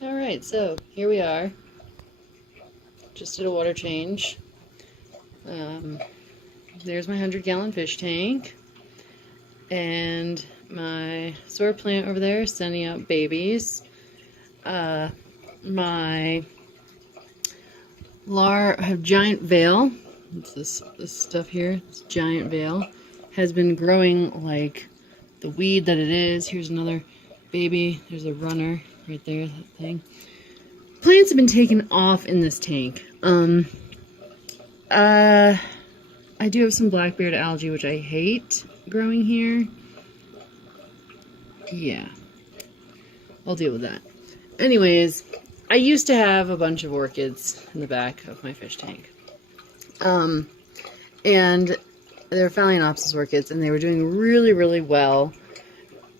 Alright, so here we are. Just did a water change. There's my 100-gallon fish tank. And my solar plant over there is sending out babies. My giant veil, it's this stuff here, this giant veil, has been growing like the weed that it is. Here's another baby. There's a runner right there, that thing. Plants have been taken off in this tank. I do have some blackbeard algae, which I hate growing here. Yeah, I'll deal with that. Anyways, I used to have a bunch of orchids in the back of my fish tank. And they're Phalaenopsis orchids, and they were doing really, really well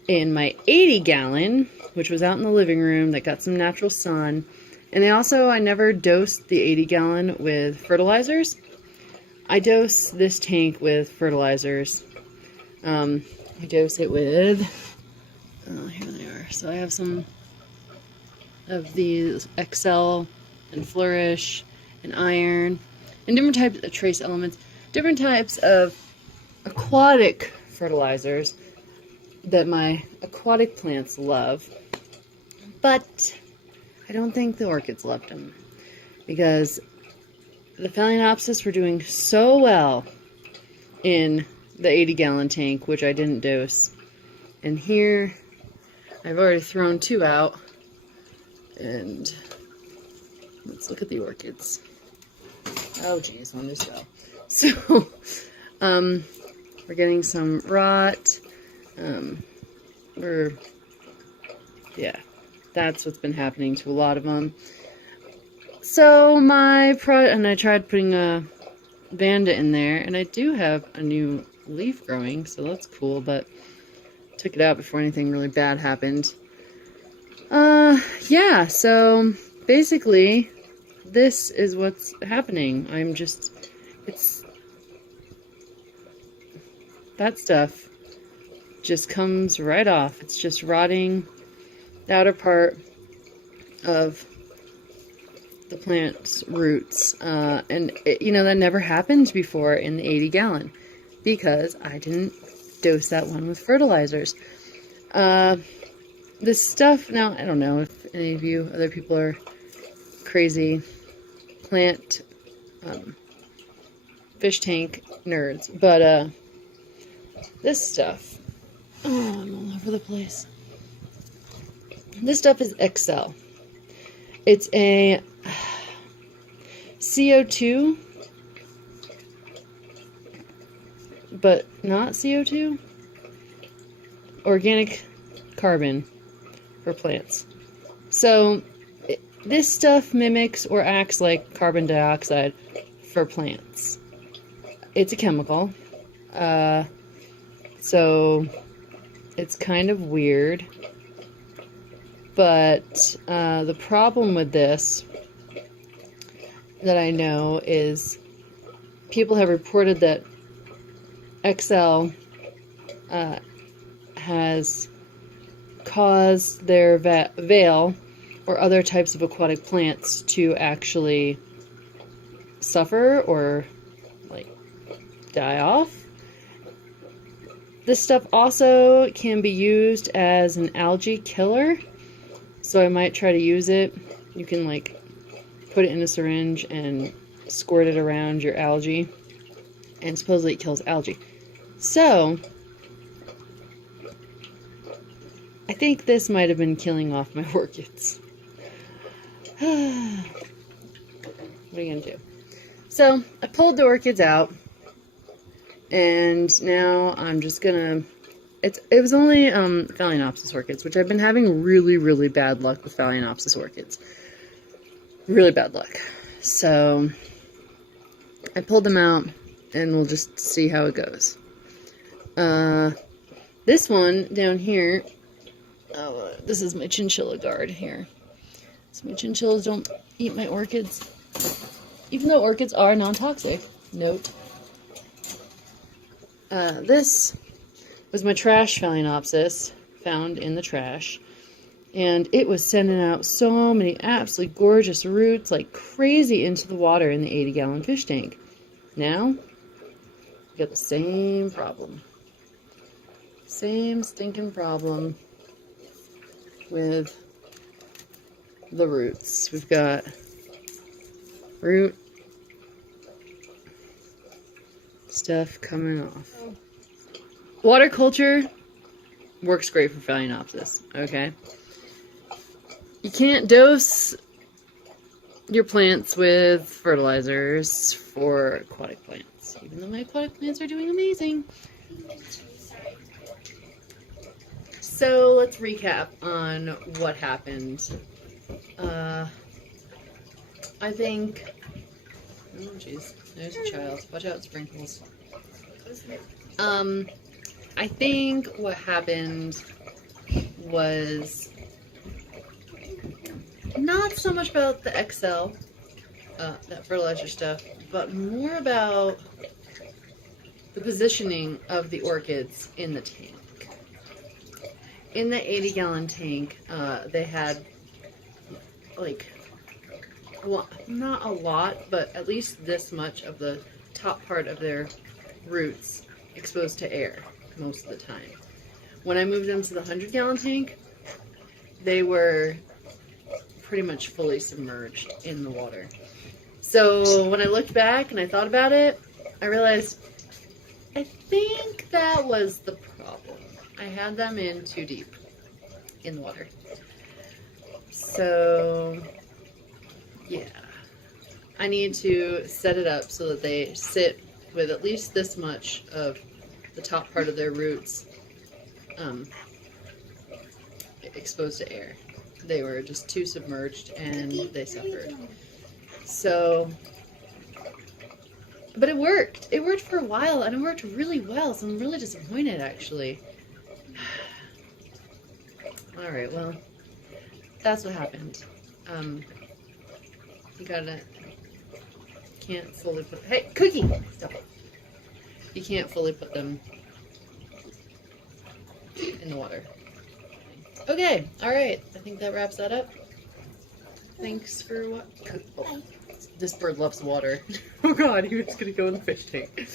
in my 80-gallon, which was out in the living room that got some natural sun. And I never dosed the 80-gallon with fertilizers. I dose this tank with fertilizers. I dose it with, here they are. So I have some of these Excel and Flourish and Iron and different types of trace elements, different types of aquatic fertilizers that my aquatic plants love. But I don't think the orchids loved them, because the Phalaenopsis were doing so well in the 80-gallon tank, which I didn't dose. And here, I've already thrown 2 out. And let's look at the orchids. Oh geez, when there's go. So, we're getting some rot. Yeah, that's what's been happening to a lot of them. So and I tried putting a Vanda in there, and I do have a new leaf growing, so that's cool, but took it out before anything really bad happened. Yeah, so basically, this is what's happening. That stuff just comes right off. It's just rotting the outer part of the plant's roots. And that never happened before in the 80-gallon because I didn't dose that one with fertilizers. This stuff, now, I don't know if any of you other people are crazy plant fish tank nerds, but this stuff, I'm all over the place. This stuff is Excel. It's a CO2, but not CO2, organic carbon for plants. So this stuff mimics or acts like carbon dioxide for plants. It's a chemical, so it's kind of weird, but the problem with this that I know is people have reported that XL has caused their veil or other types of aquatic plants to actually suffer or die off. This stuff also can be used as an algae killer, so I might try to use it. You can put it in a syringe and squirt it around your algae, and supposedly it kills algae. So I think this might have been killing off my orchids. What are you gonna do? So I pulled the orchids out, and now I'm just gonna. It was only Phalaenopsis orchids, which I've been having really, really bad luck with Phalaenopsis orchids. Really bad luck. So I pulled them out, and we'll just see how it goes. This one down here. This is my chinchilla guard here. So my chinchillas don't eat my orchids, even though orchids are non-toxic. Note. This was my trash Phalaenopsis, found in the trash, And it was sending out so many absolutely gorgeous roots like crazy into the water in the 80-gallon fish tank. Now, we got the same problem. Same stinking problem with the roots. We've got root stuff coming off. Water culture works great for Phalaenopsis, okay? You can't dose your plants with fertilizers for aquatic plants, even though my aquatic plants are doing amazing. So let's recap on what happened. I think, oh jeez, there's a child. Watch out, sprinkles. I think what happened was not so much about the XL, that fertilizer stuff, but more about the positioning of the orchids in the tank. In the 80-gallon tank, they had, like, well, not a lot, but at least this much of the top part of their roots exposed to air most of the time. When I moved them to the 100-gallon tank, they were pretty much fully submerged in the water. So when I looked back and I thought about it, I realized I think that was the problem. I had them in too deep in the water. So yeah, I need to set it up so that they sit with at least this much of the top part of their roots exposed to air. They were just too submerged and they suffered. So, but it worked. It worked for a while and it worked really well, so I'm really disappointed actually. Alright, well, that's what happened. You can't fully put, hey, Cookie! Stop. You can't fully put them in the water. Okay, alright, I think that wraps that up. Thanks for what? Oh, this bird loves water. Oh god, he was gonna go in the fish tank.